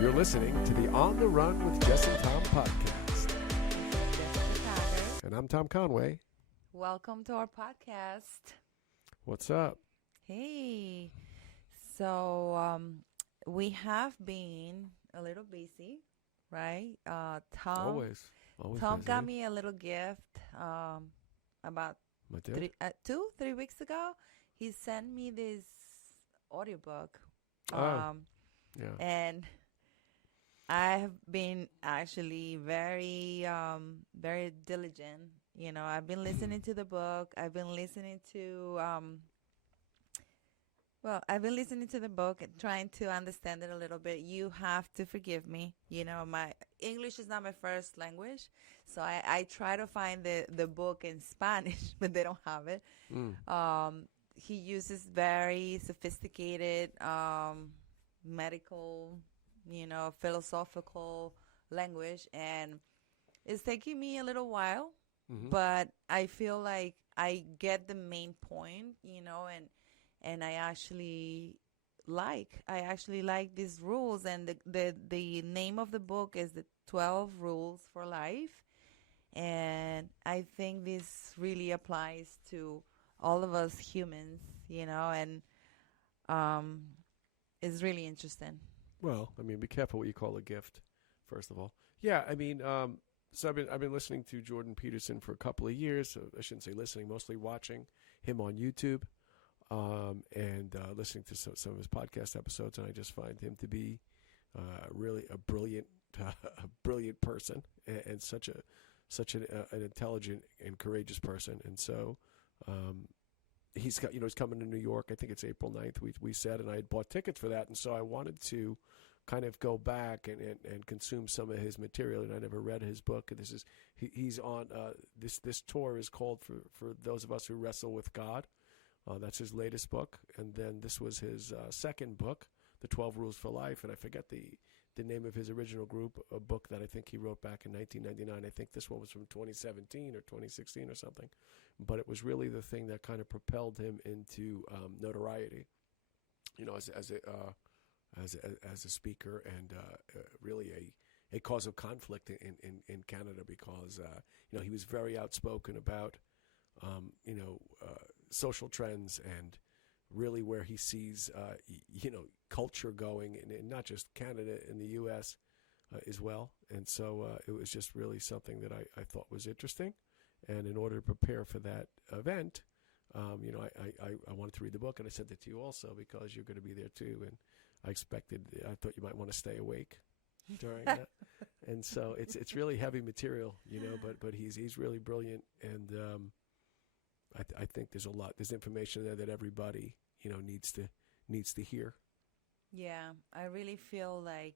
You're listening to the On the Run with Jess and Tom podcast. And I'm Tom Conway. Welcome to our podcast. What's up? Hey. So we have been a little busy, right? Tom. Always Tom busy. got me a little gift about My dad? 3 weeks ago. He sent me this audiobook. Yeah. And I have been actually very diligent. You know, I've been listening to the book. I've been listening to the book and trying to understand it a little bit. You have to forgive me. You know, my English is not my first language, so I try to find the book in Spanish, but they don't have it. He uses very sophisticated medical, philosophical language, and it's taking me a little while, but I feel like I get the main point, and I actually like these rules, and the name of the book is the 12 Rules for Life, and I think this really applies to all of us humans, and it's really interesting. Well, I mean, be careful what you call a gift, first of all. Yeah, I mean, so I've been listening to Jordan Peterson for a couple of years. So I shouldn't say listening, mostly watching him on YouTube, and listening to some of his podcast episodes. And I just find him to be really a brilliant person, and such an intelligent and courageous person. And so he's coming to New York. I think it's April 9th. We said, and I had bought tickets for that, and so I wanted to kind of go back and consume some of his material. And I never read his book. And he's on this tour is called for those of us who wrestle with God. That's his latest book, and then this was his second book, The 12 Rules for Life, and I forget the name of his original book that I think he wrote back in 1999. I think this one was from 2017 or 2016 or something, but it was really the thing that kind of propelled him into notoriety, as a speaker, and really a cause of conflict in Canada, because he was very outspoken about social trends and really where he sees culture going, in not just Canada, in the U.S. As well. And so it was just really something that I thought was interesting. And in order to prepare for that event, I wanted to read the book, and I sent it to you also because you're going to be there too. And I thought you might want to stay awake during that. And so it's really heavy material, but he's really brilliant. And I think there's information there that everybody, needs to hear. Yeah, I really feel like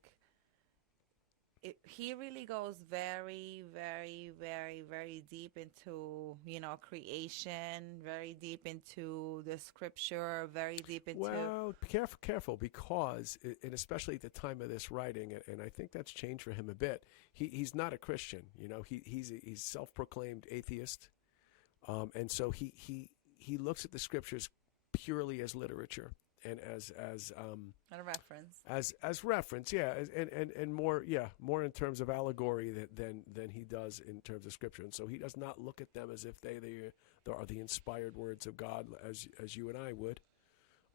he really goes very, very, very, very deep into, creation, very deep into the scripture, very deep into... Well, careful, because, and especially at the time of this writing, and I think that's changed for him a bit, he's not a Christian, he's self-proclaimed atheist, and so he looks at the scriptures purely as literature. And as a reference, as reference, yeah, and more in terms of allegory than he does in terms of scripture. And so he does not look at them as if they are the inspired words of God, as you and I would.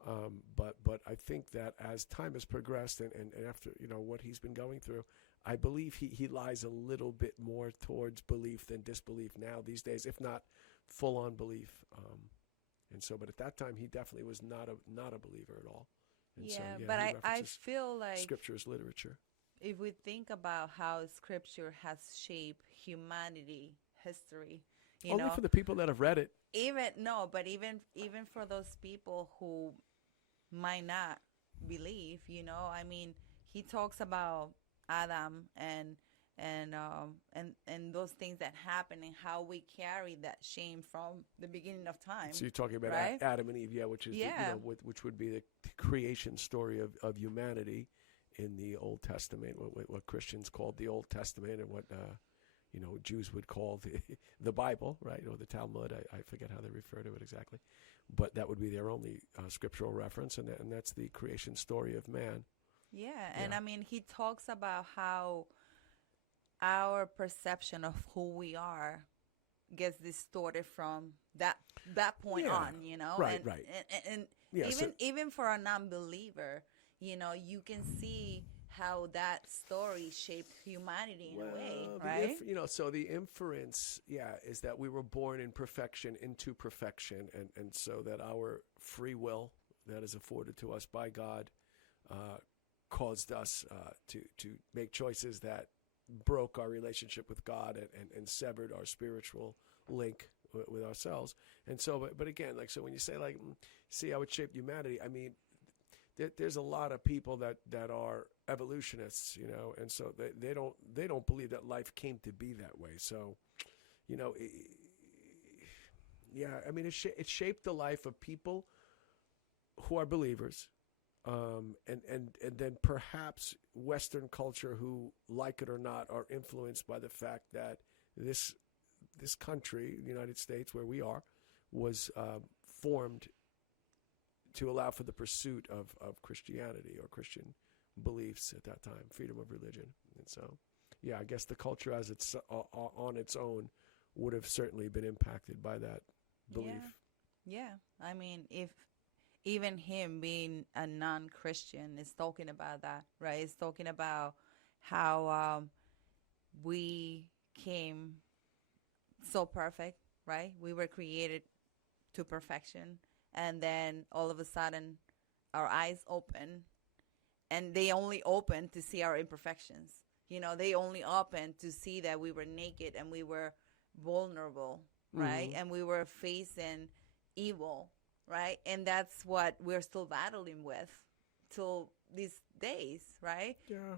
But I think that as time has progressed and after what he's been going through, I believe he lies a little bit more towards belief than disbelief now these days, if not full on belief. And so, but at that time, he definitely was not a believer at all. And but I feel like scripture is literature. If we think about how scripture has shaped humanity, history, only for the people that have read it. Even for those people who might not believe, I mean, he talks about Adam and those things that happen and how we carry that shame from the beginning of time. So you're talking about right? Adam and Eve, which is which would be the creation story of humanity in the Old Testament, what Christians called the Old Testament, and what Jews would call the Bible, right? Or the Talmud. I forget how they refer to it exactly, but that would be their only scriptural reference, and that's the creation story of man. Yeah, and Yeah. I mean, he talks about how our perception of who we are gets distorted from that point Yeah. on, Right. and Right. and Yeah. So even for a non-believer, you can see how that story shaped humanity in a way, well, right? so the inference, yeah, is that we were born in perfection into perfection, and so that our free will that is afforded to us by God caused us to make choices that broke our relationship with God and severed our spiritual link with ourselves. And so, but again, like, so when you say, like, see how it shaped humanity, I mean, there's a lot of people that are evolutionists, and so they don't believe that life came to be that way. So, yeah, I mean, it shaped the life of people who are believers, and then perhaps Western culture, who, like it or not, are influenced by the fact that this country, the United States, where we are, was formed to allow for the pursuit of Christianity or Christian beliefs at that time, freedom of religion. And so, yeah, I guess the culture as it's on its own would have certainly been impacted by that belief. Yeah. I mean, if even him being a non-Christian is talking about that, right? It's talking about how we came so perfect, right? We were created to perfection, and then all of a sudden our eyes open, and they only open to see our imperfections. They only open to see that we were naked and we were vulnerable, right? Mm-hmm. And we were facing evil, right? And that's what we're still battling with till these days, right? Yeah.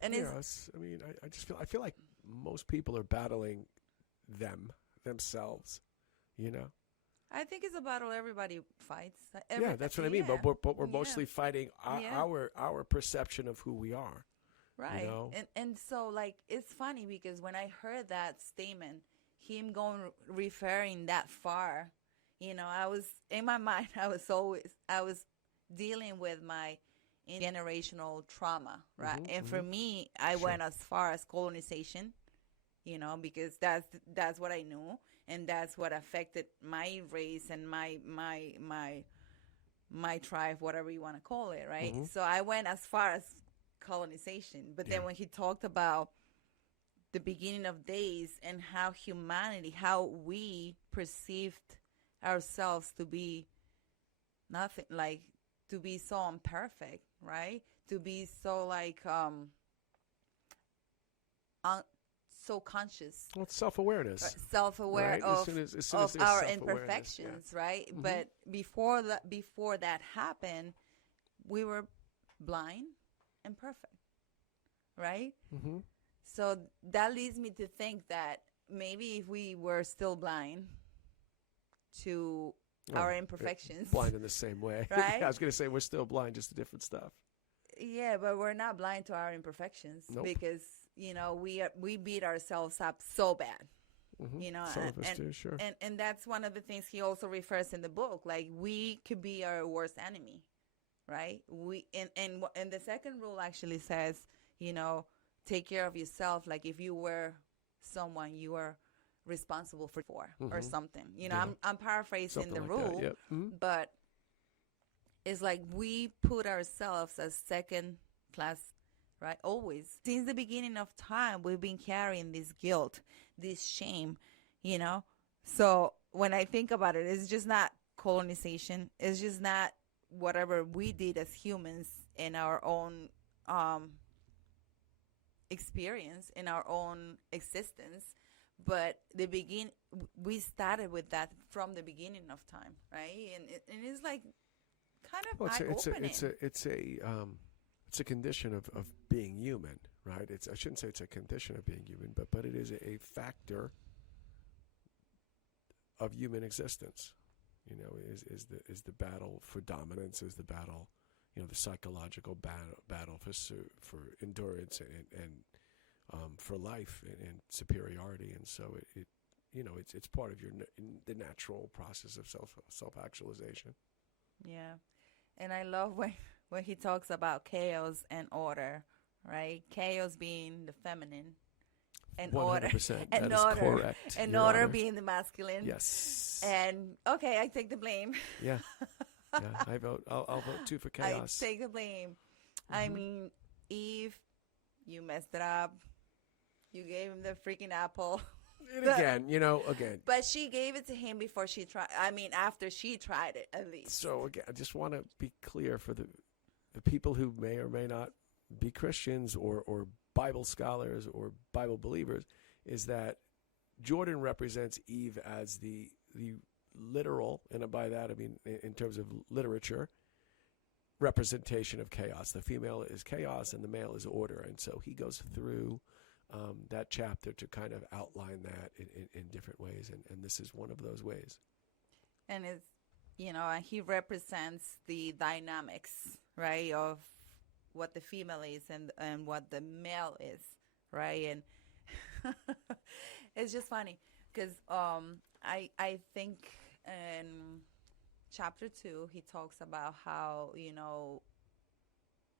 And Yes. I mean, I feel like most people are battling themselves, I think it's a battle everybody fights. Yeah, that's what I mean. Yeah. But we're Yeah. mostly fighting Yeah. our perception of who we are. Right. And so, like, it's funny because when I heard that statement, him referring that far, I was in my mind, I was dealing with my generational trauma, right? Mm-hmm, And for me, I Sure. went as far as colonization, because that's what I knew, and that's what affected my race and my tribe, whatever you want to call it, right? Mm-hmm. So I went as far as colonization, but then Yeah. when he talked about the beginning of days and how we perceived ourselves to be nothing, like to be so imperfect, right? To be so like so conscious, Well, it's self-awareness, self-aware right? of As soon as there's our self-awareness, imperfections, yeah. right? Mm-hmm. But before that happened, we were blind and perfect, right? Mm-hmm. So that leads me to think that maybe if we were still blind to our imperfections, blind in the same way, right? Yeah, I was going to say we're still blind, just to different stuff. Yeah, but we're not blind to our imperfections. Nope. Because we beat ourselves up so bad. Mm-hmm. Some of us do, sure. And that's one of the things he also refers in the book. Like, we could be our worst enemy, right? And the second rule actually says, take care of yourself. Like, if you were someone you are responsible for Mm-hmm. or something. Yeah. I'm paraphrasing Something the like rule, that, yep. Mm-hmm. but it's like we put ourselves as second class, right? Always. Since the beginning of time, we've been carrying this guilt, this shame, So when I think about it, it's just not colonization. It's just not whatever we did as humans in our own experience, in our own existence. But we started with that from the beginning of time, right? And it's like kind of eye-opening. It's a condition of being human, right? I shouldn't say it's a condition of being human, but it is a factor of human existence. Is the battle for dominance, is the battle, the psychological battle for endurance and for life and superiority, and so it's part of the natural process of self-actualization. Yeah. And I love where he talks about chaos and order, right? Chaos being the feminine, and 100%. and That is order, correct. and Your order Honor. being the masculine. Yes. And okay, I take the blame. Yeah. Yeah. I vote. I'll vote too for chaos. I take the blame. I mean, Eve, you messed it up. You gave him the freaking apple. And again, But she gave it to him before she tried. I mean, after she tried it, at least. So again, I just want to be clear for the people who may or may not be Christians or Bible scholars or Bible believers, is that Jordan represents Eve as the literal, and by that I mean in terms of literature, representation of chaos. The female is chaos and the male is order, and so he goes through that chapter to kind of outline that in different ways, and this is one of those ways. And it's, he represents the dynamics, right, of what the female is and what the male is, right? And it's just funny because I think in chapter 2 he talks about how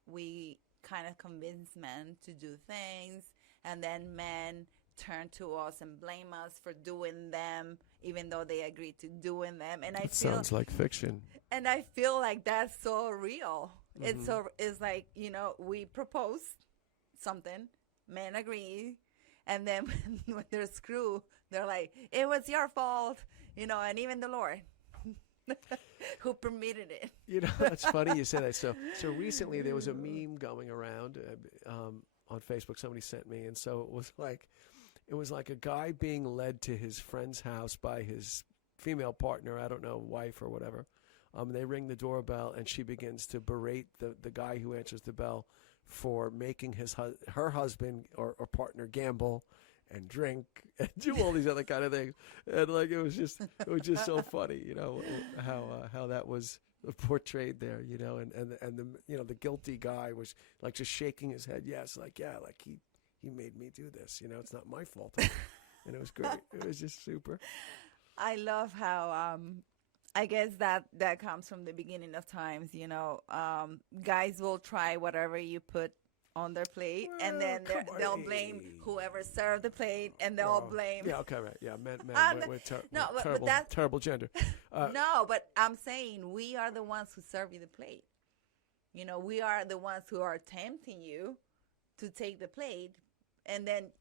we kind of convince men to do things, and then men turn to us and blame us for doing them, even though they agreed to doing them. And It sounds like fiction. And I feel like that's so real. It's like, we propose something, men agree, and then when they're screwed, they're like, it was your fault, and even the Lord who permitted it. It's funny you say that. So recently there was a meme going around on Facebook. Somebody sent me, and so it was like a guy being led to his friend's house by his female partner, I don't know, wife or whatever. They ring the doorbell, and she begins to berate the guy who answers the bell for making her husband or partner gamble and drink and do all these other kind of things. And it was just so funny, how that was portrayed there, and the guilty guy was like just shaking his head. Yes. He made me do this, it's not my fault. And it was great. It was just super. I love how, I guess that comes from the beginning of times, guys will try whatever you put on their plate, and then they'll blame whoever served the plate, and they'll blame. Yeah, okay, right. Yeah, men we're terrible gender. No, but I'm saying we are the ones who serve you the plate. We are the ones who are tempting you to take the plate,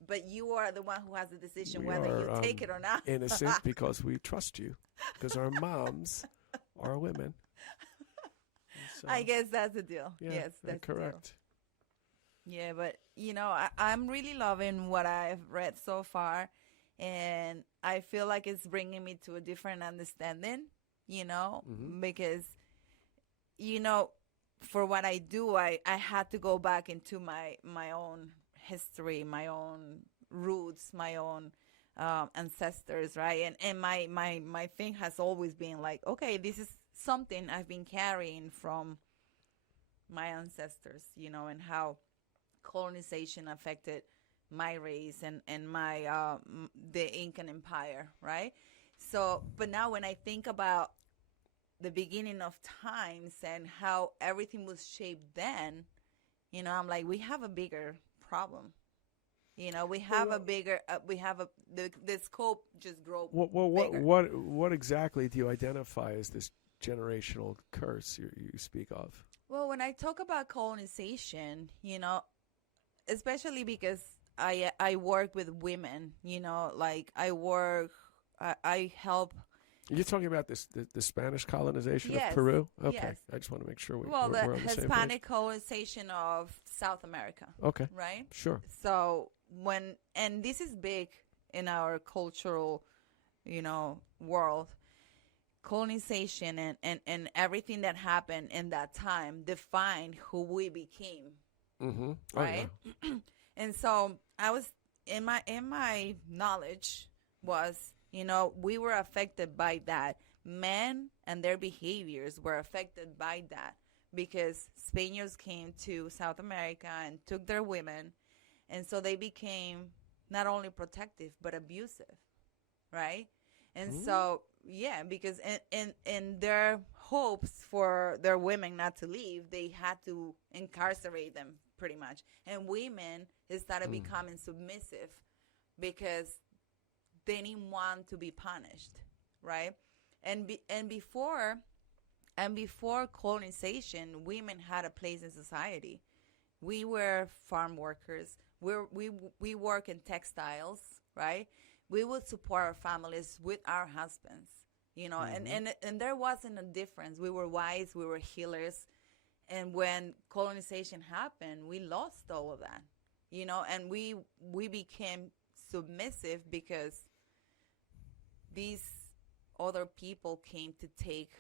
but you are the one who has the decision whether you take it or not. Innocent because we trust you, because our moms are women. So, I guess that's the deal. Yeah, yes, that's correct. The deal. Yeah, but I'm really loving what I've read so far, and I feel like it's bringing me to a different understanding, because, for what I do, I had to go back into my own history, my own roots, my own ancestors, right? And my thing has always been like, okay, this is something I've been carrying from my ancestors, and how colonization affected my race and my the Incan Empire, right? So, but now when I think about the beginning of times and how everything was shaped then, I'm like, we have a bigger problem. We have a bigger, the scope just grow bigger. What exactly do you identify as this generational curse you speak of? Well, when I talk about colonization, especially because I work with women, I help. You're talking about the Spanish colonization Yes, of Peru? Okay. yes. I just want to make sure we're the on the same page. Hispanic colonization of South America. Okay. Right? Sure. So and this is big in our cultural, world. Colonization and everything that happened in that time defined who we became. Mm-hmm. Right? Yeah. And so I was in my knowledge was, we were affected by that. Men and their behaviors were affected by that because Spaniards came to South America and took their women, and so they became not only protective but abusive, right? And so, yeah, because in their hopes for their women not to leave, they had to incarcerate them pretty much. And women started becoming submissive because they didn't want to be punished, right? And before colonization, women had a place in society. We were farm workers. We work in textiles, right? We would support our families with our husbands, you know, and there wasn't a difference. We were wives, we were healers. And when colonization happened, we lost all of that, you know, and we became submissive because these other people came to take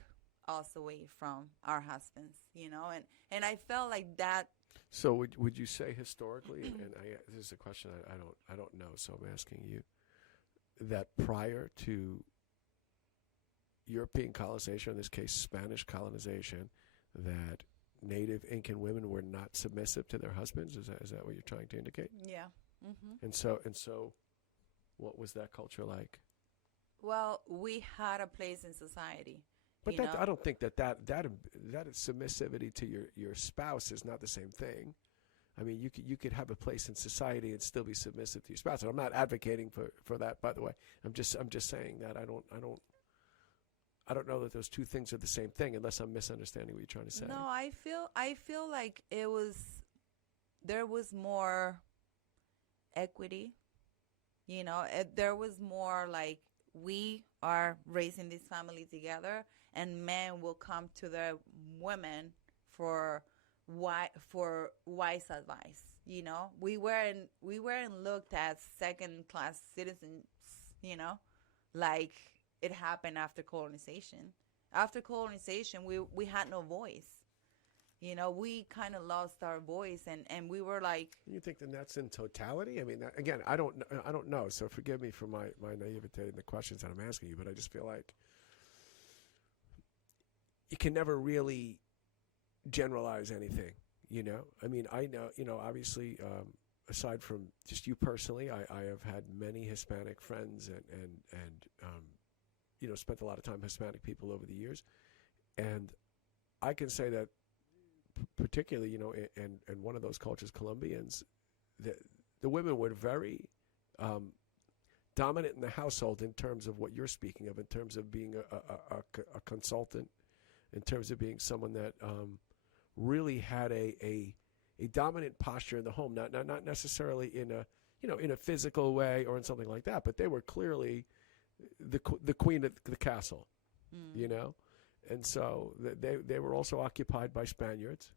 us away from our husbands, you know, and I felt like that. So would you say historically, and this is a question I don't know, so I'm asking you, that prior to European colonization, in this case Spanish colonization, that native Incan women were not submissive to their husbands? Is that what you're trying to indicate? Yeah. Mm-hmm. And so, what was that culture like? Well, we had a place in society. But I don't think that submissivity to your spouse is not the same thing. I mean, you could have a place in society and still be submissive to your spouse. And I'm not advocating for that, by the way. I'm just saying that I don't know that those two things are the same thing, unless I'm misunderstanding what you're trying to say. No, I feel like there was more equity. You know, there was more like, we are raising this family together, and men will come to their women for wise advice. You know, we weren't looked at second class citizens. You know, like it happened after colonization. After colonization, we had no voice. You know, we kind of lost our voice, and we were like. You think that that's in totality? I mean, again, I don't know. So forgive me for my naivete in the questions that I'm asking you, but I just feel like you can never really generalize anything. You know, I mean, I know, you know, obviously, aside from just you personally, I have had many Hispanic friends and you know, spent a lot of time with Hispanic people over the years, and I can say that. Particularly, you know, and one of those cultures, Colombians, the women were very dominant in the household in terms of what you're speaking of, in terms of being a consultant, in terms of being someone that really had a dominant posture in the home, not necessarily in a physical way or in something like that, but they were clearly the queen of the castle, you know. And so they were also occupied by Spaniards,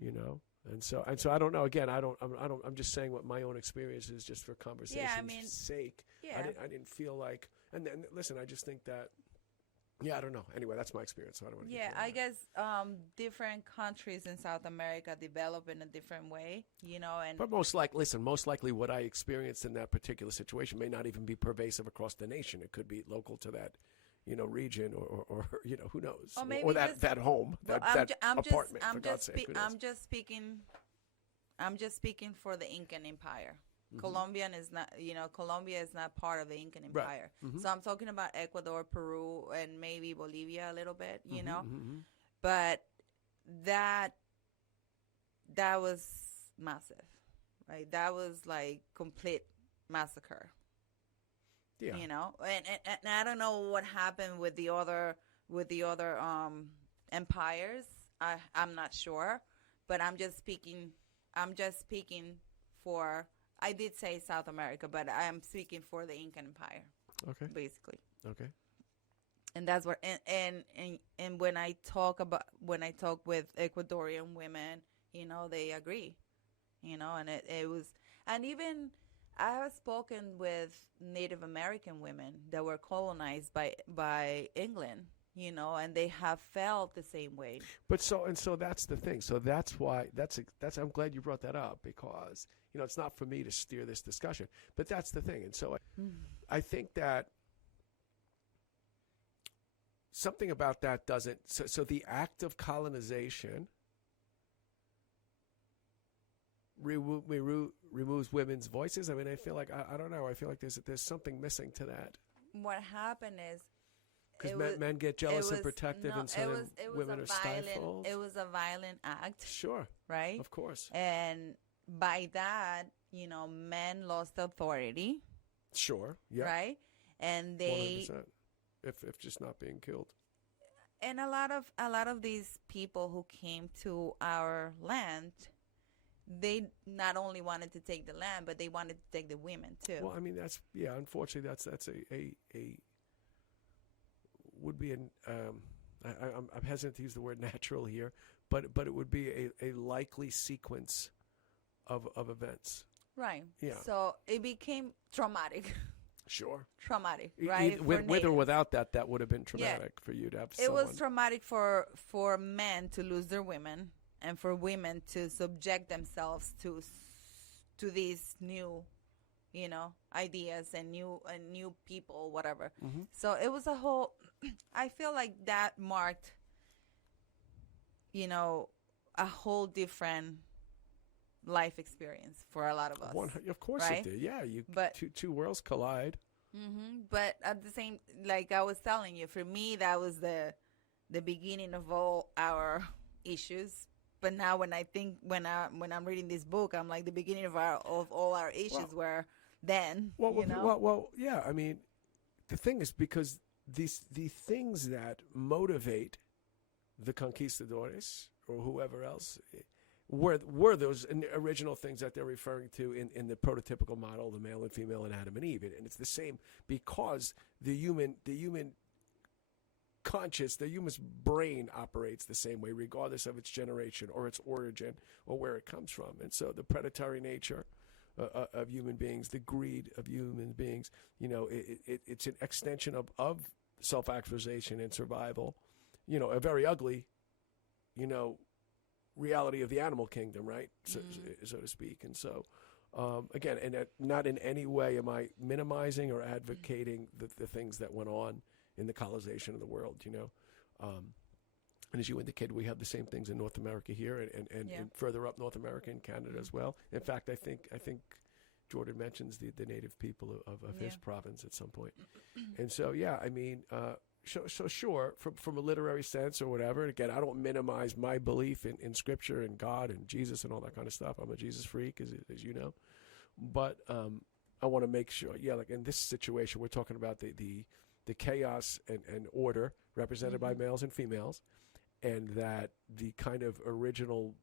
you know, and so I don't know. Again, I'm just saying what my own experience is, just for conversation's sake. Yeah. I didn't feel like, and then listen, I just think that, yeah, I don't know. Anyway, that's my experience. So I don't want to. Yeah, I guess different countries in South America develop in a different way, you know, and. But most likely what I experienced in that particular situation may not even be pervasive across the nation. It could be local to that. You know, region or you know, who knows? Or that home, that apartment. I'm just speaking for the Incan Empire. Mm-hmm. Colombia is not part of the Incan Empire. Right. Mm-hmm. So I'm talking about Ecuador, Peru, and maybe Bolivia a little bit, you know. Mm-hmm. But that was massive, right? That was like complete massacre. Yeah. You know, and I don't know what happened with the other empires. I'm not sure, but I'm just speaking for. I did say South America, but I am speaking for the Incan Empire. Okay. Basically. Okay. And that's what and when I talk with Ecuadorian women, you know, they agree, you know, and it was, and even. I have spoken with Native American women that were colonized by England, you know, and they have felt the same way. But so that's the thing. So that's why that's I'm glad you brought that up, because, you know, it's not for me to steer this discussion, but that's the thing. And so I think that something about that doesn't. So the act of colonization removes women's voices. I mean, I feel like I don't know. I feel like there's something missing to that. What happened is Because men get jealous and protective, and so women are stifled. It was a violent act. Sure. Right? Of course. And by that, men lost authority. Sure. Yeah. Right? And they 100%. If just not being killed. And a lot of these people who came to our land, they not only wanted to take the land, but they wanted to take the women too. Well, I mean, unfortunately, that's a would be an I'm hesitant to use the word natural here, but it would be a likely sequence of events. Right. Yeah. So it became traumatic. Sure. Traumatic, right? With or without that would have been traumatic for you to have someone. It was traumatic for men to lose their women, and for women to subject themselves to these new, ideas and new people, whatever. Mm-hmm. So it was a whole. I feel like that marked, a whole different life experience for a lot of us. Of course, right? it did. Yeah, two worlds collide. Mm-hmm. But at the same, like I was telling you, for me that was the beginning of all our issues. But now when I'm reading this book, I'm like, the beginning of all our issues were then. Well, yeah. I mean, the thing is, because the things that motivate the conquistadores or whoever else were those original things that they're referring to in the prototypical model, the male and female and Adam and Eve. And it's the same because the human conscious, the human brain operates the same way, regardless of its generation or its origin or where it comes from. And so the predatory nature of human beings, the greed of human beings, it's an extension of self-actualization and survival, a very ugly, reality of the animal kingdom, right? So to speak. And so, again, and not in any way am I minimizing or advocating the things that went on in the colonization of the world, and as you indicated, we have the same things in North America here and further up North America and Canada as well. In fact, I think Jordan mentions the native people of his province at some point. And so, yeah, I mean, so sure, from a literary sense or whatever, and again, I don't minimize my belief in Scripture and God and Jesus and all that kind of stuff. I'm a Jesus freak, as you know. But I want to make sure, like in this situation, we're talking about the chaos and order represented by males and females, and that the kind of original,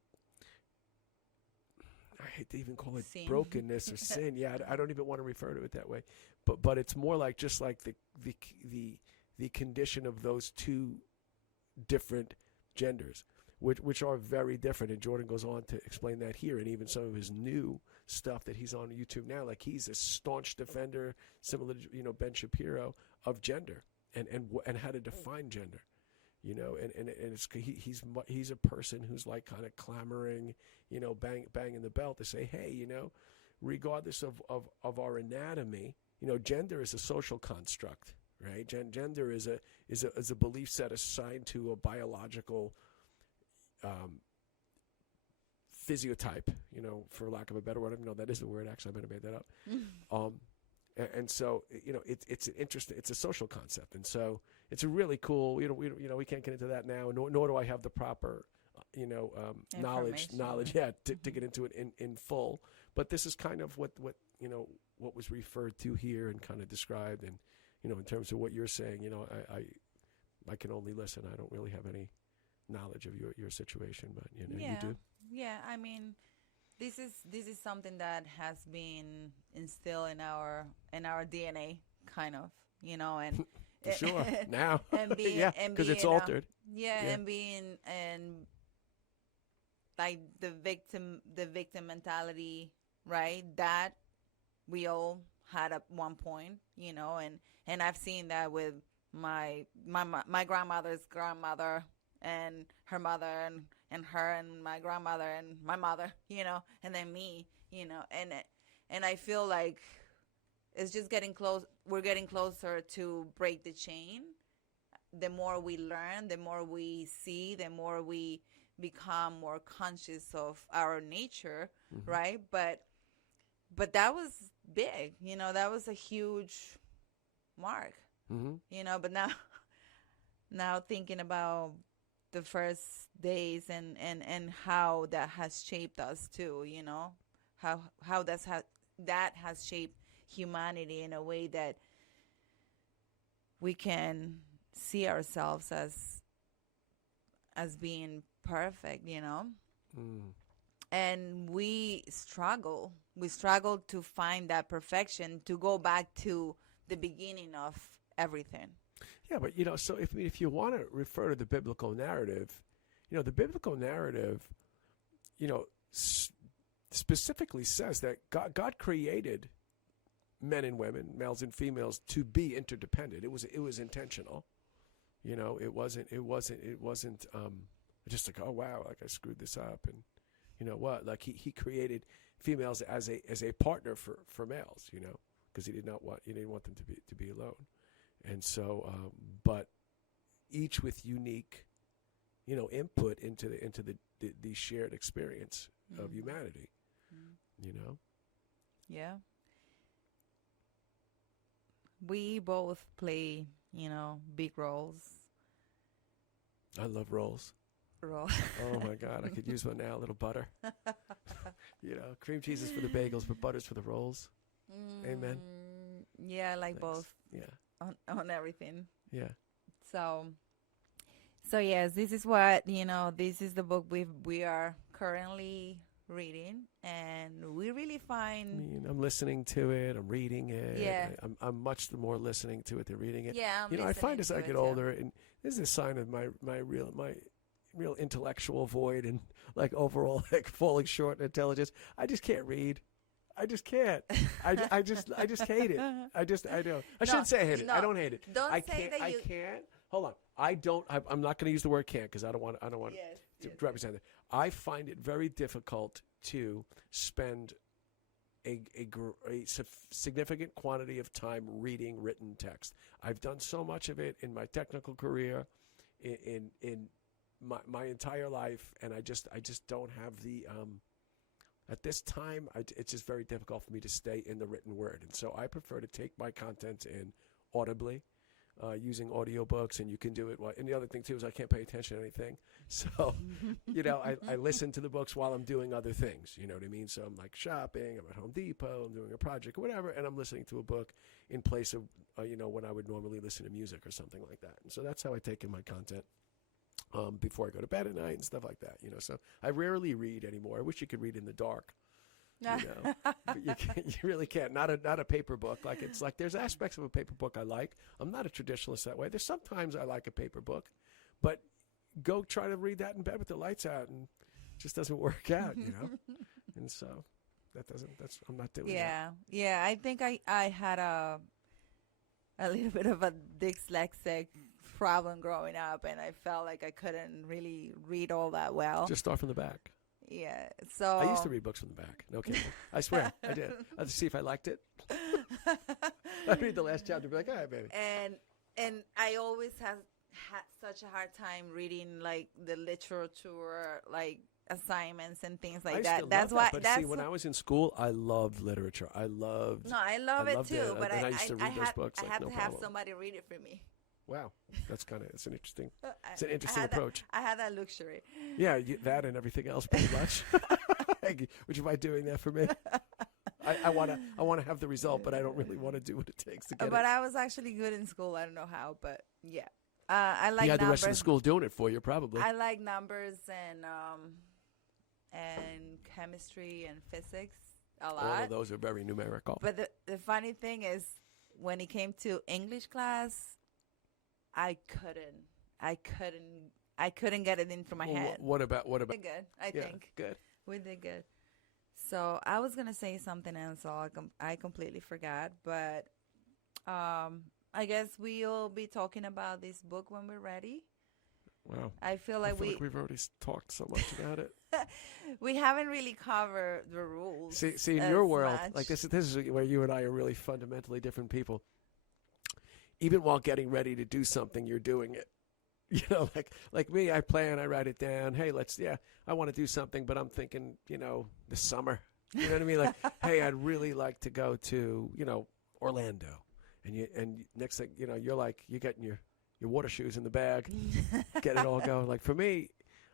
I hate to even call it sin. Brokenness or sin. Yeah, I don't even want to refer to it that way. But it's more like just like the condition of those two different genders, which are very different. And Jordan goes on to explain that here, and even some of his new stuff that he's on YouTube now. Like, he's a staunch defender, similar to Ben Shapiro, of gender and how to define gender. And it's he's a person who's like kind of clamoring, banging the bell to say, hey, regardless of our anatomy, gender is a social construct, right? Gender is a belief set assigned to a biological physiotype, for lack of a better word. I don't know that is the word. Actually, I might have made that up. And so, it's an interesting, it's a social concept. And so it's a really cool, we can't get into that now, nor do I have the proper, knowledge, to get into it in full. But this is kind of what was referred to here and kind of described. And, in terms of what you're saying, I can only listen. I don't really have any knowledge of your situation, but, you do. Yeah. I mean, this is something that has been instilled in our DNA, kind of, and for sure now, and being, yeah, because it's altered. And being like the victim mentality, right? That we all had at one point, and I've seen that with my grandmother's grandmother and her mother and her and my grandmother and my mother, and then me, and I feel like it's just getting close. We're getting closer to break the chain. The more we learn, the more we see, the more we become more conscious of our nature, right? But that was big, that was a huge mark, but now thinking about the first days and how that has shaped us too, you know, how that has shaped humanity in a way that we can see ourselves as being perfect, you know. And we struggle to find that perfection, to go back to the beginning of everything. Yeah, but you know, so if you want to refer to the biblical narrative, you know, the biblical narrative, you know, specifically says that God created men and women, males and females, to be interdependent. It was intentional. You know, it wasn't just like, oh wow, like I screwed this up, and you know what, like he created females as a partner for males, you know, because he didn't want them to be alone. And so, but each with unique, you know, input into the shared experience of humanity, you know. Yeah. We both play, you know, big roles. I love roles. Oh my God, I could use one now. A little butter. You know, cream cheese is for the bagels, but butter's for the rolls. Amen. Yeah, I like Thanks. both. Yeah. On everything. Yeah. So yes, this is what, you know, this is the book we are currently reading, and we really find. I mean, I'm listening to it. I'm reading it. Yeah. I'm much more listening to it than reading it. Yeah. You know, I find as I get older, and this is a sign of my real intellectual void and like overall like falling short in intelligence. I just can't read. I just can't. I just hate it. I don't. I shouldn't say I hate it. I don't hate it. Don't I say can't. that you. I can't. Hold on. I'm not going to use the word can't because I don't want to represent it. I find it very difficult to spend a significant quantity of time reading written text. I've done so much of it in my technical career, in my entire life, and I just don't have the at this time. It's just very difficult for me to stay in the written word, and so I prefer to take my content in audibly, using audiobooks, and you can do it. And the other thing too is I can't pay attention to anything, so you know I listen to the books while I'm doing other things. You know what I mean? So I'm like shopping, I'm at Home Depot, I'm doing a project or whatever, and I'm listening to a book in place of you know, when I would normally listen to music or something like that. And so that's how I take in my content. Before I go to bed at night and stuff like that, you know. So I rarely read anymore. I wish you could read in the dark, you know, but you can't, you really can't. Not a paper book. Like it's like there's aspects of a paper book I like. I'm not a traditionalist that way. There's sometimes I like a paper book, but go try to read that in bed with the lights out, and it just doesn't work out, you know. And so I'm not doing that. Yeah. I think I had a little bit of a dyslexic problem growing up, and I felt like I couldn't really read all that well. Just start from the back. Yeah, so I used to read books from the back. No kidding. I swear, I did. I'd see if I liked it. I'd read the last chapter and be like, all right, baby. And I always had such a hard time reading like the literature, like assignments and things like that. That's why. But see, when I was in school, I loved literature. I love it too. But I used to read those books. I had to have somebody read it for me. Wow, it's an interesting approach. I had that luxury. Yeah, that and everything else pretty much. Would you mind doing that for me? I want to have the result, but I don't really want to do what it takes to get it. But I was actually good in school. I don't know how, but yeah. I like numbers. You had the rest of the school doing it for you, probably. I like numbers and chemistry and physics a lot. All of those are very numerical. But the funny thing is, when it came to English class, I couldn't get it into my head. What about? We did good, I think. Good. We did good. So I was gonna say something else, so I completely forgot. But I guess we'll be talking about this book when we're ready. Wow. I feel like we've already talked so much about it. We haven't really covered the rules. See, in your world, like this is where you and I are really fundamentally different people. Even while getting ready to do something, you're doing it. You know, like me, I plan, I write it down. Hey, I want to do something, but I'm thinking, you know, this summer. You know what I mean? Like, hey, I'd really like to go to, you know, Orlando. And next thing, you know, you're getting your water shoes in the bag, get it all going. Like for me,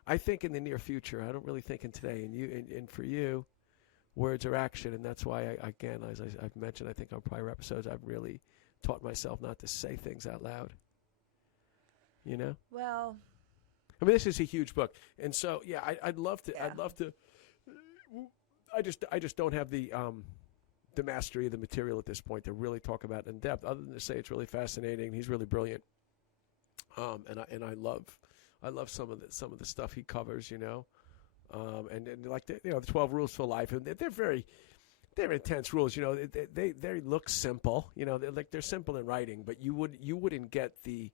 I think in the near future. I don't really think in today. And for you, words are action, and that's why again, as I've mentioned, I think on prior episodes, I've really taught myself not to say things out loud. You know. Well, I mean, this is a huge book, and so yeah, I'd love to. Yeah. I'd love to. I just don't have the mastery of the material at this point to really talk about it in depth. Other than to say it's really fascinating. He's really brilliant. And I love some of the stuff he covers, you know, and like the 12 rules for life, and they're intense rules, you know. They look simple, you know, they're simple in writing, but you wouldn't get the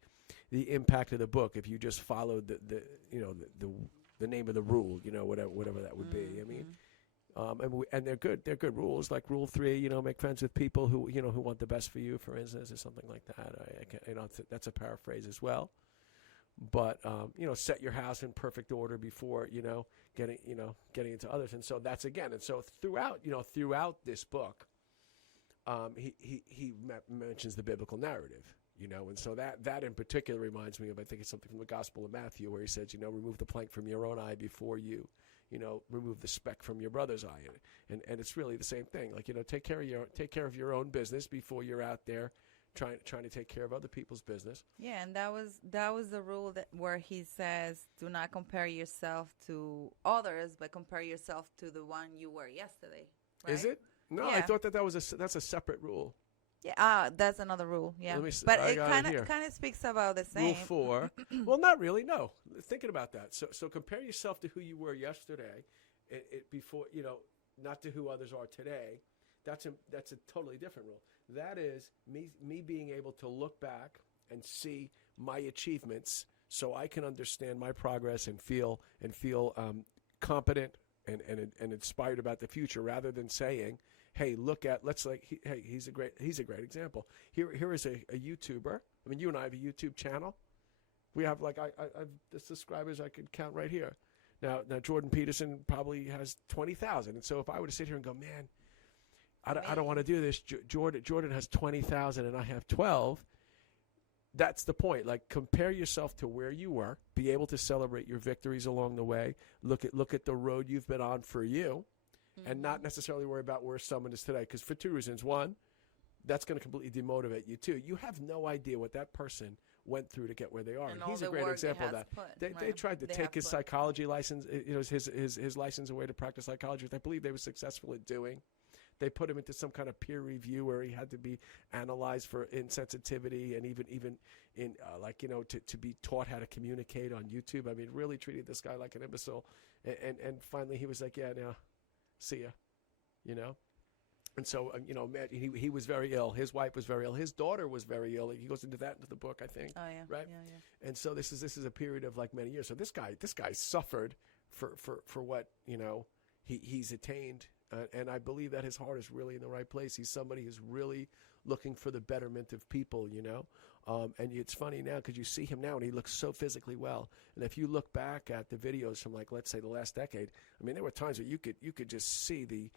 impact of the book if you just followed the name of the rule, you know, whatever that would be. I mean, and they're good. They're good rules. Like Rule 3, you know, make friends with people who want the best for you, for instance, or something like that. That's a paraphrase as well. But set your house in perfect order before getting into others. And so that's again. And so throughout this book, he mentions the biblical narrative. You know, and so that in particular reminds me of, I think it's something from the Gospel of Matthew, where he says, remove the plank from your own eye before you remove the speck from your brother's eye. And it's really the same thing. Like, take care of your own business before you're out there trying to take care of other people's business. Yeah, and that was the rule where he says, do not compare yourself to others, but compare yourself to the one you were yesterday. Right? Is it? No, Yeah. I thought that's a separate rule. Yeah, that's another rule. Yeah, but it kind of speaks about the same. Rule 4. Well, not really. No, thinking about that. So compare yourself to who you were yesterday, before not to who others are today. That's a totally different rule. That is me being able to look back and see my achievements, so I can understand my progress and feel competent and inspired about the future, rather than saying, hey, he's a great example. Here is a YouTuber. I mean, you and I have a YouTube channel. We have I've the subscribers I could count right here. Now Jordan Peterson probably has 20,000. And so if I were to sit here and go, man, I don't want to do this. Jordan has 20,000 and I have 12. That's the point. Like, compare yourself to where you were. Be able to celebrate your victories along the way. Look at the road you've been on for you. And not necessarily worry about where someone is today. Because for two reasons. One, that's going to completely demotivate you. Two, you have no idea what that person went through to get where they are. And he's a great example of that. They tried to take his psychology license, his license away to practice psychology, which I believe they were successful at doing. They put him into some kind of peer review where he had to be analyzed for insensitivity, and even in to be taught how to communicate on YouTube. I mean, really treated this guy like an imbecile. And finally he was like, yeah, no. See ya, And so, he was very ill. His wife was very ill. His daughter was very ill. He goes into the book, I think. Oh yeah. Right. Yeah. And so this is a period of many years. So this guy suffered for what he's attained, and I believe that his heart is really in the right place. He's somebody who's really looking for the betterment of people, And it's funny now because you see him now, and he looks so physically well. And if you look back at the videos from let's say the last decade, I mean, there were times where you could just see the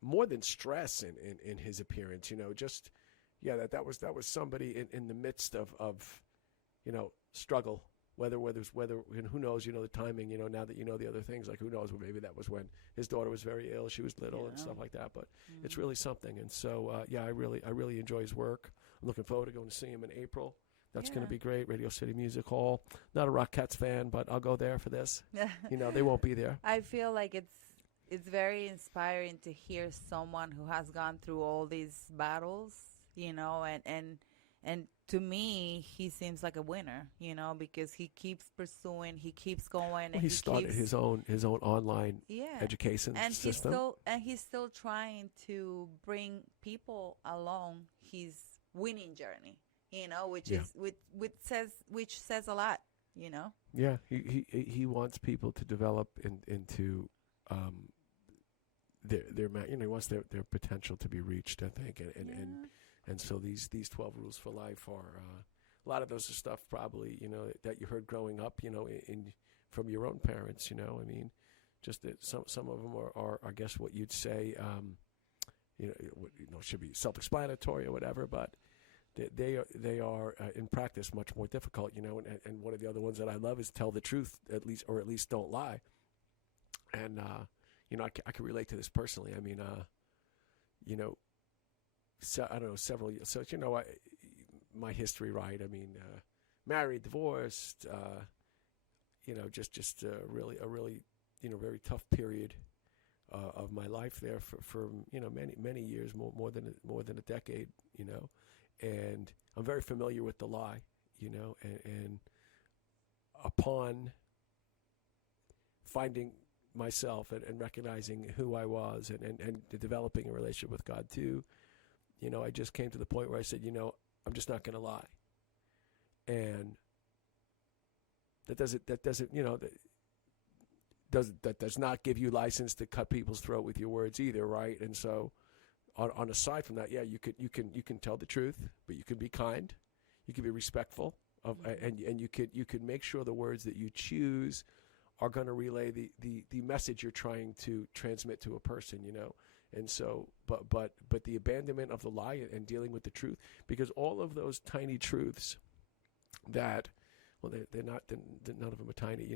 more than stress in his appearance. That was somebody in the midst of struggle. Whether and who knows, the timing, now that the other things, who knows, well, maybe that was when his daughter was very ill, she was little and stuff like that, but it's really something. And so, I really enjoy his work. I'm looking forward to going to see him in April. That's going to be great. Radio City Music Hall. Not a Rockettes fan, but I'll go there for this. They won't be there. I feel like it's very inspiring to hear someone who has gone through all these battles, and to me, he seems like a winner, because he keeps pursuing, he keeps going. Well, and he started his own online education system. He's still trying to bring people along his winning journey, which says a lot, Yeah, he wants people to develop into their he wants their potential to be reached, I think, and so these 12 rules for life are a lot of those are stuff probably that you heard growing up from your own parents. I mean, just that some of them are I guess what you'd say should be self-explanatory or whatever, but they are in practice much more difficult, and one of the other ones that I love is tell the truth, at least don't lie. And I can relate to this personally. I mean, so I don't know, several years. So my history, right? I mean, married, divorced, just a really very tough period of my life there for many years, more than a decade, and I'm very familiar with the lie, and upon finding myself and recognizing who I was and developing a relationship with God too, I just came to the point where I said, I'm just not going to lie. And that does not give you license to cut people's throat with your words either, right? And so on aside from that, yeah, you can tell the truth, but you can be kind, you can be respectful of, and you could make sure the words that you choose are going to relay the message you're trying to transmit to a person, And so, but the abandonment of the lie and dealing with the truth, because all of those tiny truths that, well, none of them are tiny.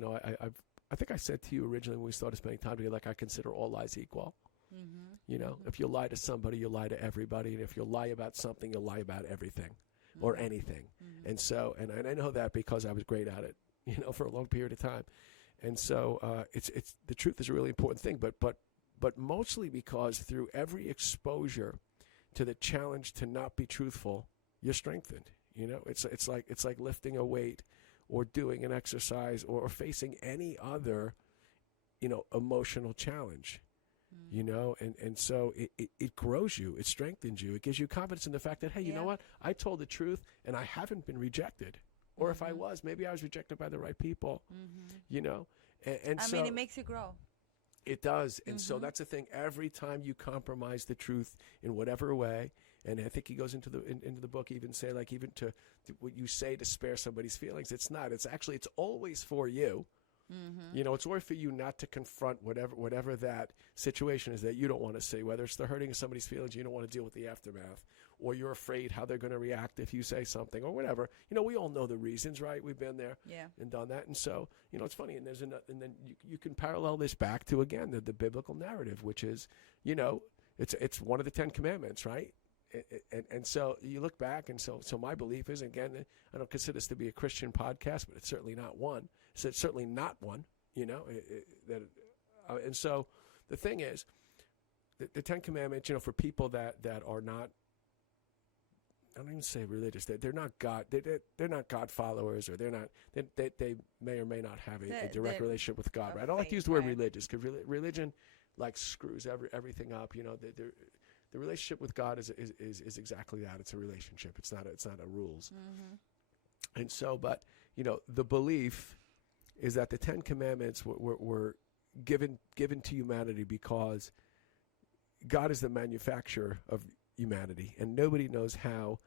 I think I said to you originally when we started spending time together, like, I consider all lies equal. Mm-hmm. If you lie to somebody, you lie to everybody, and if you lie about something, you'll lie about everything or anything. Mm-hmm. And so, and I know that because I was great at it, for a long period of time. And so, it's the truth is a really important thing, but mostly because through every exposure to the challenge to not be truthful, you're strengthened. It's like lifting a weight or doing an exercise or facing any other, emotional challenge, and so it grows you, it strengthens you, it gives you confidence in the fact that, hey, you know what? I told the truth and I haven't been rejected. Or if I was, maybe I was rejected by the right people, and I mean, it makes you grow. It does. And so that's the thing. Every time you compromise the truth in whatever way, and I think he goes into the book, even say, like, even to what you say to spare somebody's feelings, it's not. It's actually, it's always for you. Mm-hmm. It's always for you not to confront whatever that situation is that you don't want to see, whether it's the hurting of somebody's feelings, you don't want to deal with the aftermath, or you're afraid how they're going to react if you say something or whatever. We all know the reasons, right? We've been there and done that. And so, it's funny. And and then you can parallel this back to, again, the biblical narrative, which is, it's one of the 10 Commandments, right? And so you look back, and so my belief is, again, I don't consider this to be a Christian podcast, but it's certainly not one. So it's certainly not one, and so the thing is, the 10 Commandments, for people that are not, I don't even say religious, they're not God, they're not God followers, or they may or may not have a direct relationship with God, right? I don't like to use the word religious, because religion, like, screws everything up. The relationship with God is exactly that. It's a relationship. It's not a rules. Mm-hmm. And so, but the belief is that the 10 Commandments were given to humanity because God is the manufacturer of humanity, and nobody knows how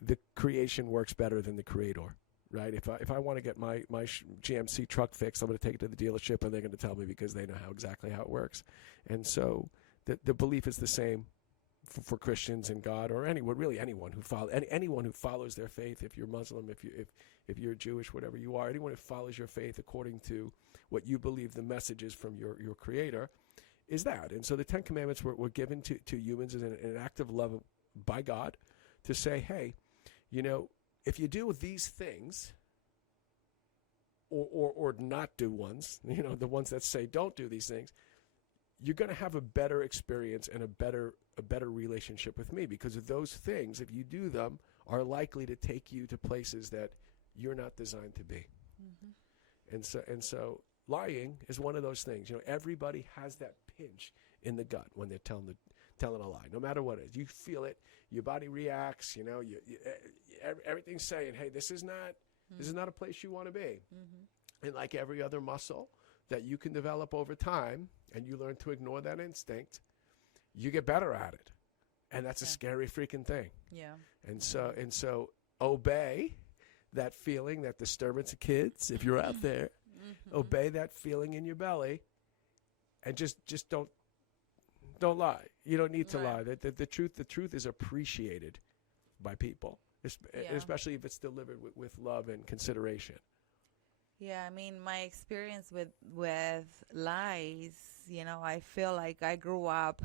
the creation works better than the Creator. Right? If I want to get my GMC truck fixed, I'm going to take it to the dealership, and they're going to tell me, because they know exactly how it works. And so the belief is the same for Christians and God, or anyone who follows their faith. If you're Muslim, if you're Jewish, whatever you are, anyone who follows your faith according to what you believe the message is from your Creator, is that. And so the 10 Commandments were given to humans as an act of love by God, to say, hey, if you do these things, or not do ones, the ones that say don't do these things, you're going to have a better experience and a better relationship with me, because of those things, if you do them, are likely to take you to places that you're not designed to be. Mm-hmm. And so lying is one of those things. Everybody has that pinch in the gut when they're telling a lie, no matter what it is. You feel it, your body reacts. Everything's saying, hey, this is not a place you want to be. Mm-hmm. And like every other muscle that you can develop over time, and you learn to ignore that instinct, you get better at it. And that's a scary freaking thing. Yeah. And so obey that feeling, that disturbance of kids, if you're out there, obey that feeling in your belly, and just don't lie. You don't need to lie. The truth is appreciated by people, especially if it's delivered with love and consideration. Yeah, I mean, my experience with lies, I feel like I grew up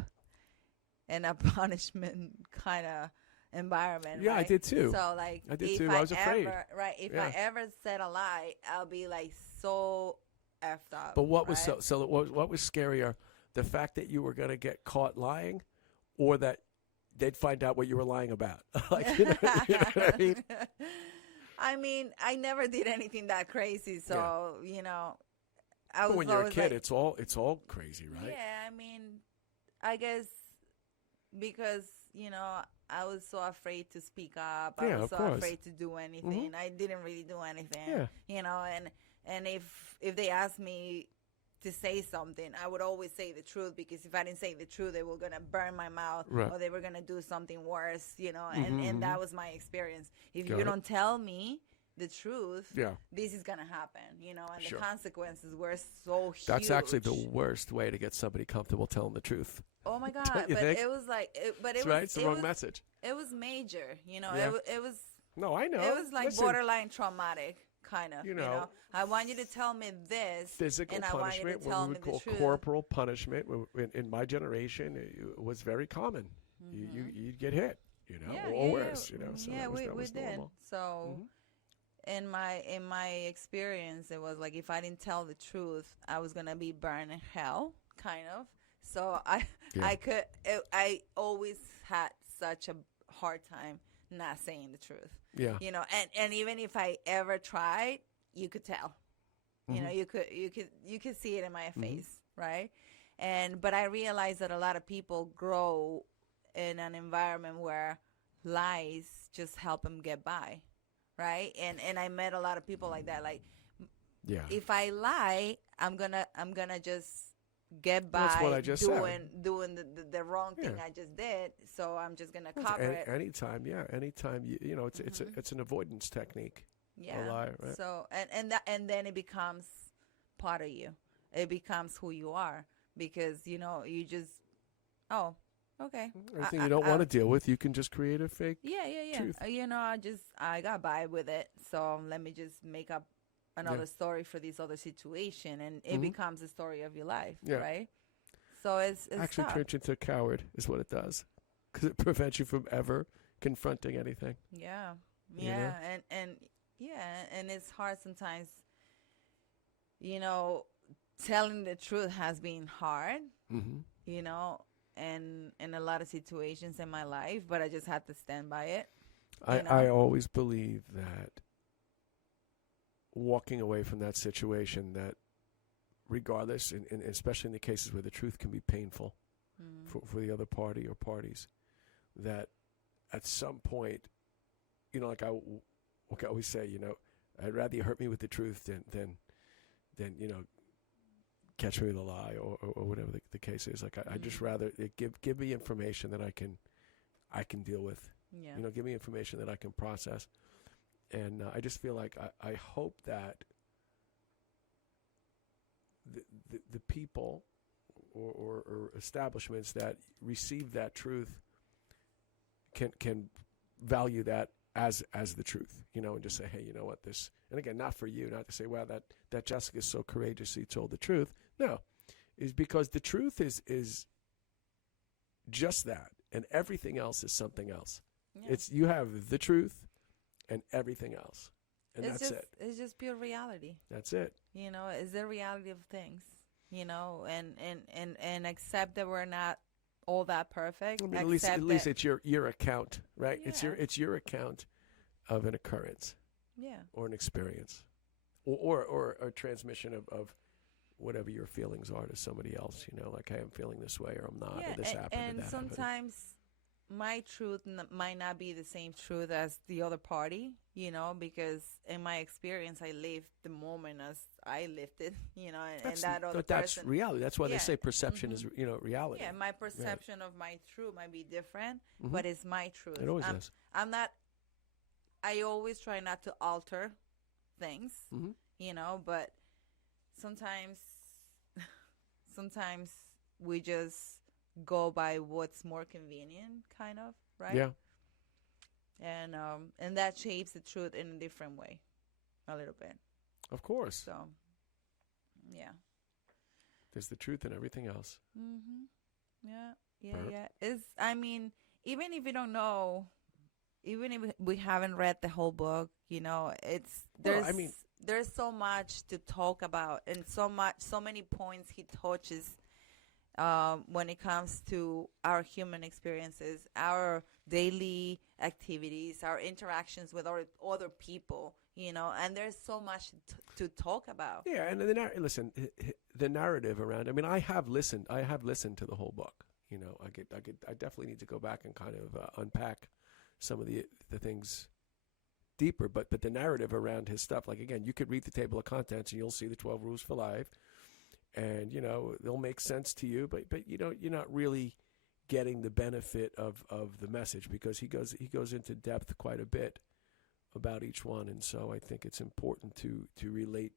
in a punishment kind of environment. Yeah, right? I did too. So like, I did too. I was afraid. If I ever said a lie, I'll be like so effed up. But what was what was scarier, the fact that you were going to get caught lying, or that they'd find out what you were lying about? Like, you know what I mean? I mean, I never did anything that crazy, so I was. But when you're a kid, like, it's all crazy, right? Yeah, I mean, I guess because I was so afraid to speak up. I was so afraid to do anything. I didn't really do anything. Yeah. And if they asked me to say something, I would always say the truth, because if I didn't say the truth, they were going to burn my mouth, or they were going to do something worse, and that was my experience. If you don't tell me the truth, this is going to happen, and the consequences were so huge. That's actually the worst way to get somebody comfortable telling the truth. Oh my God. But think? It was like, it's the wrong message. It was major, it was. No, I know. It was like borderline traumatic. Kind of, I want you to tell me this. Physical and punishment, I want you to tell what we me would call the truth. corporal punishment, in my generation, it was very common. You'd get hit, or worse, So we did. Normal. So, in my experience, it was like if I didn't tell the truth, I was gonna be burned in hell, kind of. So I always had such a hard time not saying the truth. Yeah. And even if I ever tried, you could tell. You could see it in my face, right? But I realized that a lot of people grow in an environment where lies just help them get by, right? And I met a lot of people like that. Like, if I lie, I'm gonna just get by. That's what I just doing the wrong thing I just did. So I'm just gonna cover it. Anytime, it's an avoidance technique. Yeah. A lie, right? So and then it becomes part of you. It becomes who you are, because you just okay. Everything you don't want to deal with, you can just create a fake. Yeah. Truth. I got by with it. So let me just make up another story for this other situation, and it becomes the story of your life, right? So it's actually tough. turns you into a coward is what it does, because it prevents you from ever confronting anything. And it's hard sometimes. Telling the truth has been hard. And in a lot of situations in my life, but I just had to stand by it. I always believe that walking away from that situation, that regardless, and especially in the cases where the truth can be painful for the other party or parties, that at some point, like I always say, I'd rather you hurt me with the truth than catch me with a lie or whatever the case is. Like I just rather give me information that I can deal with. Give me information that I can process. And I just feel like I hope that the people or establishments that receive that truth can value that as the truth, and just say, hey, you know what, this, and again, not for you, not to say, wow, that Jessica's so courageously told the truth. No, is because the truth is just that, and everything else is something else. Yeah. You have the truth and everything else, and that's it. It's just pure reality. That's it. It's the reality of things. And accept that we're not all that perfect. I mean, at least it's your account, right? Yeah. It's your account of an occurrence, or an experience, or a transmission of whatever your feelings are to somebody else. Like, hey, I'm feeling this way, or I'm not, or this happened. And or that sometimes my truth might not be the same truth as the other party, because in my experience, I lived the moment as I lived it, and that other person. That's reality. That's why they say perception is, reality. Yeah, my perception of my truth might be different, but it's my truth. It always is. I always try not to alter things, but sometimes we just go by what's more convenient, kind of, right? Yeah. And that shapes the truth in a different way, a little bit. Of course. So, yeah. There's the truth in everything else. Mhm. Yeah. Yeah. Burp. Yeah. I mean, even if you don't know, even if we haven't read the whole book, there's so much to talk about, and so many points he touches when it comes to our human experiences, our daily activities, our interactions with other people, and there's so much to talk about. Yeah, and the narrative around. I mean, I have listened to the whole book. I definitely need to go back and kind of unpack some of the things deeper. But the narrative around his stuff, like, again, you could read the table of contents and you'll see the 12 rules for life, and they'll make sense to you, but you're not really getting the benefit of the message, because he goes into depth quite a bit about each one. And so I think it's important to relate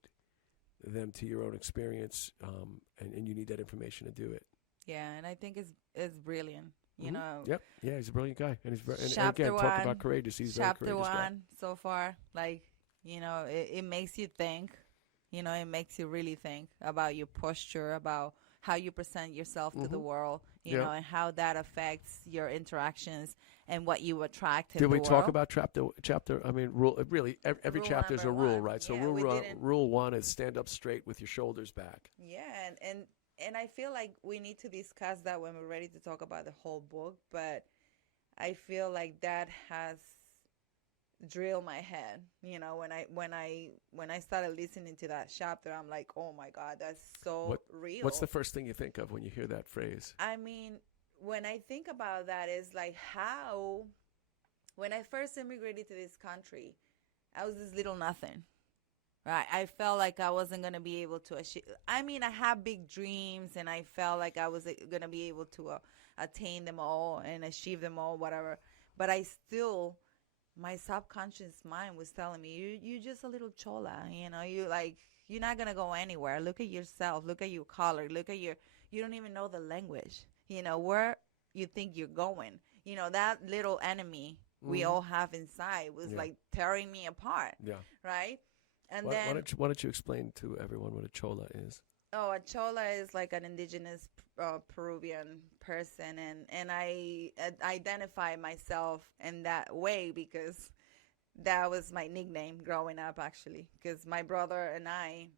them to your own experience, and you need that information to do it. Yeah, and I think it's brilliant. Yep. Yeah, he's a brilliant guy, and he's and again, talk about courageous. He's chapter very courageous 1 guy. so far, like, it makes you think. It makes you really think about your posture, about how you present yourself to the world, and how that affects your interactions and what you attract in the world. Did we talk about chapter? I mean, rule. Really, every chapter is a rule, right? So rule 1 is stand up straight with your shoulders back. Yeah, and I feel like we need to discuss that when we're ready to talk about the whole book. But I feel like that has drilled my head. When I started listening to that chapter, I'm like, oh my God, that's so real. What's the first thing you think of when you hear that phrase? I mean, when I think about that, is like how, when I first immigrated to this country, I was this little nothing, right? I felt like I wasn't going to be able to achieve. I mean, I have big dreams, and I felt like I was going to be able to attain them all and achieve them all, whatever. But my subconscious mind was telling me, you're just a little chola, you're not going to go anywhere. Look at yourself. Look at your color. You don't even know the language. Where you think you're going. That little enemy we all have inside was like tearing me apart. Yeah. Right? And why don't you explain to everyone what a chola is? Oh, a chola is like an indigenous Peruvian person, and I identify myself in that way because that was my nickname growing up, actually. Because my brother and I,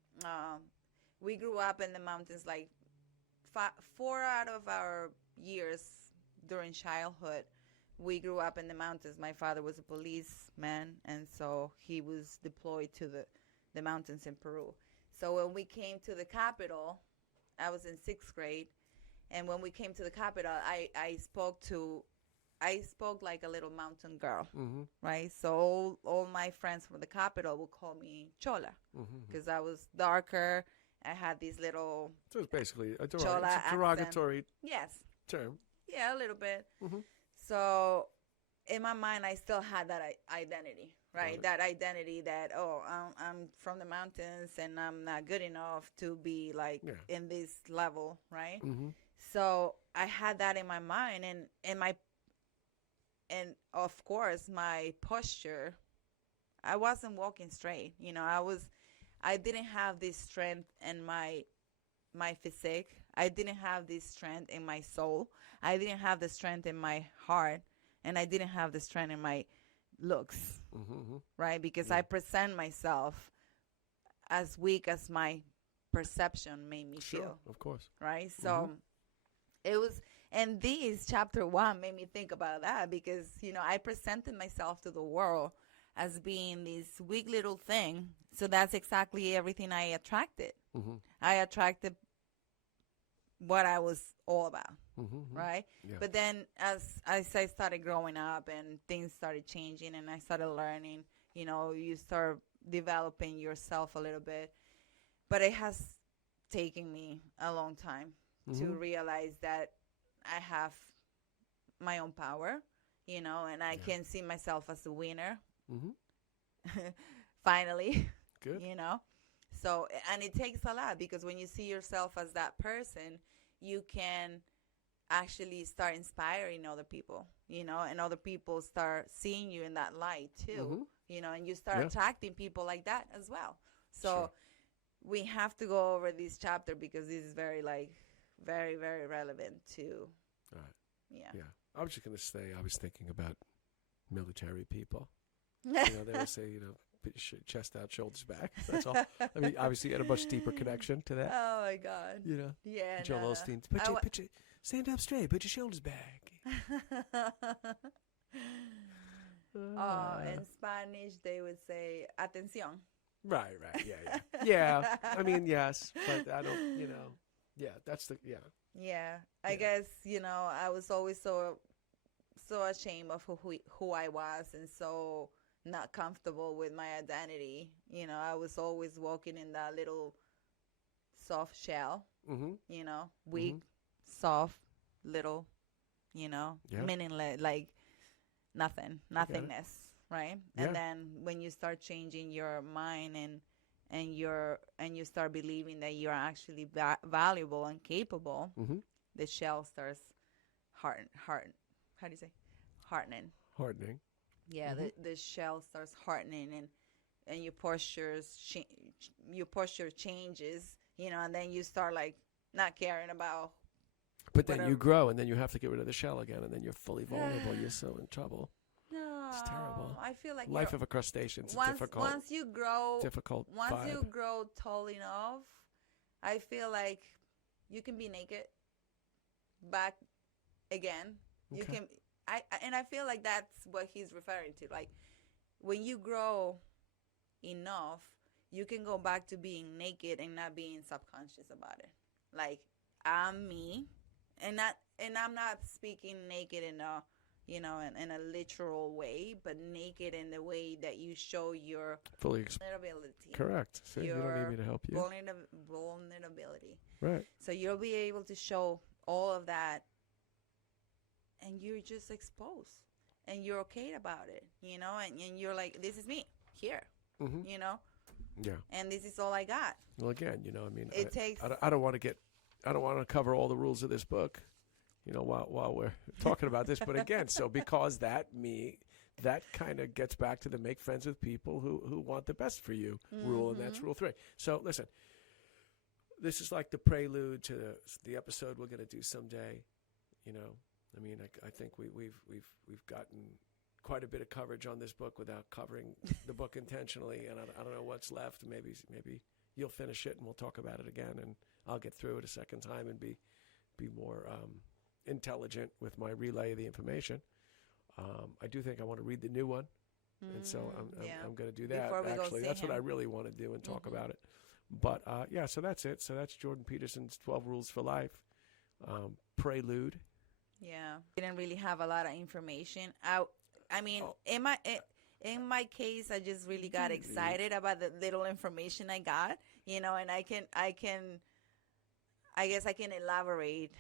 we grew up in the mountains. Like 4 out of our years during childhood, we grew up in the mountains. My father was a policeman, and so he was deployed to the mountains in Peru. So when we came to the capital, I was in 6th grade, and when we came to the capital, I spoke like a little mountain girl, right? So all my friends from the capital would call me Chola, because I was darker. I had these little. So it's basically a derogatory term. Yeah, a little bit. So in my mind, I still had that identity, right? That identity that, I'm from the mountains and I'm not good enough to be like in this level, right? So I had that in my mind, and of course my posture, I wasn't walking straight. I didn't have this strength in my physique. I didn't have this strength in my soul. I didn't have the strength in my heart, and I didn't have the strength in my looks, right? Because I present myself as weak as my perception made me feel. Of course. Right? So it was, and this chapter 1 made me think about that because, I presented myself to the world as being this weak little thing. So that's exactly everything I attracted. I attracted what I was all about, right? Yeah. But then as I started growing up and things started changing and I started learning, you start developing yourself a little bit. But it has taken me a long time to realize that I have my own power, and I can see myself as a winner. Finally. Good. So, and it takes a lot because when you see yourself as that person, you can actually start inspiring other people, and other people start seeing you in that light too, and you start attracting people like that as well. So we have to go over this chapter because this is very, very, very relevant to, yeah. I was just going to say, I was thinking about military people. They would say, chest out, shoulders back. That's all. I mean, obviously, you had a much deeper connection to that. Oh my God. Yeah. Joel Osteen. Stand up straight. Put your shoulders back. In Spanish, they would say atención. Right. Yeah. I mean, yes, but I don't. Yeah. That's the. Yeah. Yeah. I guess I was always so ashamed of who I was, and so not comfortable with my identity. I was always walking in that little soft shell. Weak. Soft, little, meaningless, like nothingness, right? Yeah. And then when you start changing your mind and you start believing that you're actually valuable and capable, the shell starts hardening. Yeah, the shell starts hardening, and your posture changes, and then you start not caring about. But then you grow, and then you have to get rid of the shell again, and then you're fully vulnerable. You're so in trouble. No, it's terrible. I feel like life of a crustacean is difficult. Once you grow, vibe. You grow tall enough, I feel like you can be naked back again. Okay. You can. I feel like that's what he's referring to. Like when you grow enough, you can go back to being naked and not being subconscious about it. Like I'm me. And I'm not speaking naked in a, in a literal way, but naked in the way that you show your vulnerability. Correct. See, you don't need me to help you. Vulnerability. Right. So you'll be able to show all of that, and you're just exposed, and you're okay about it, and you're like, this is me here, Yeah. And this is all I got. Well, again, I mean, I don't want to cover all the rules of this book, while we're talking about this. But again, because that kind of gets back to the make friends with people who want the best for you rule, and that's rule 3. So listen, this is like the prelude to the episode we're going to do someday. I mean, I think we've gotten quite a bit of coverage on this book without covering the book intentionally, and I don't know what's left. Maybe you'll finish it and we'll talk about it again, and I'll get through it a second time and be more intelligent with my relay of the information. I do think I want to read the new one, and so I'm going to do that. Actually, that's what I really want to do and talk about it. But so that's it. So that's Jordan Peterson's 12 Rules for Life prelude. Yeah, we didn't really have a lot of information. I mean, in my case, I just really got excited about the little information I got, and I guess I can elaborate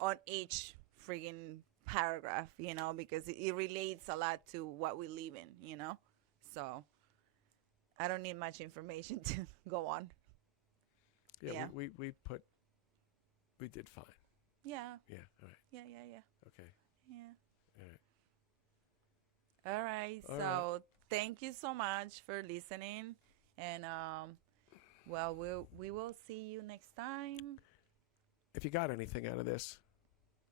on each friggin' paragraph, because it relates a lot to what we live in, So I don't need much information to go on. Yeah. We did fine. Yeah. Yeah. All right. Yeah. Okay. Yeah. All right. All right. So thank you so much for listening, and we will see you next time. If you got anything out of this,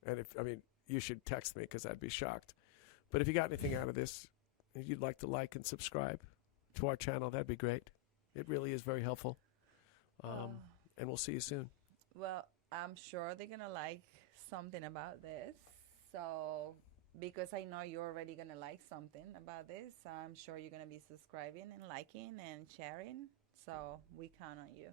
and you should text me because I'd be shocked. But if you got anything out of this, if you'd like to like and subscribe to our channel, that'd be great. It really is very helpful. And we'll see you soon. Well, I'm sure they're gonna like something about this. So because I know you're already going to like something about this, I'm sure you're going to be subscribing and liking and sharing. So we count on you.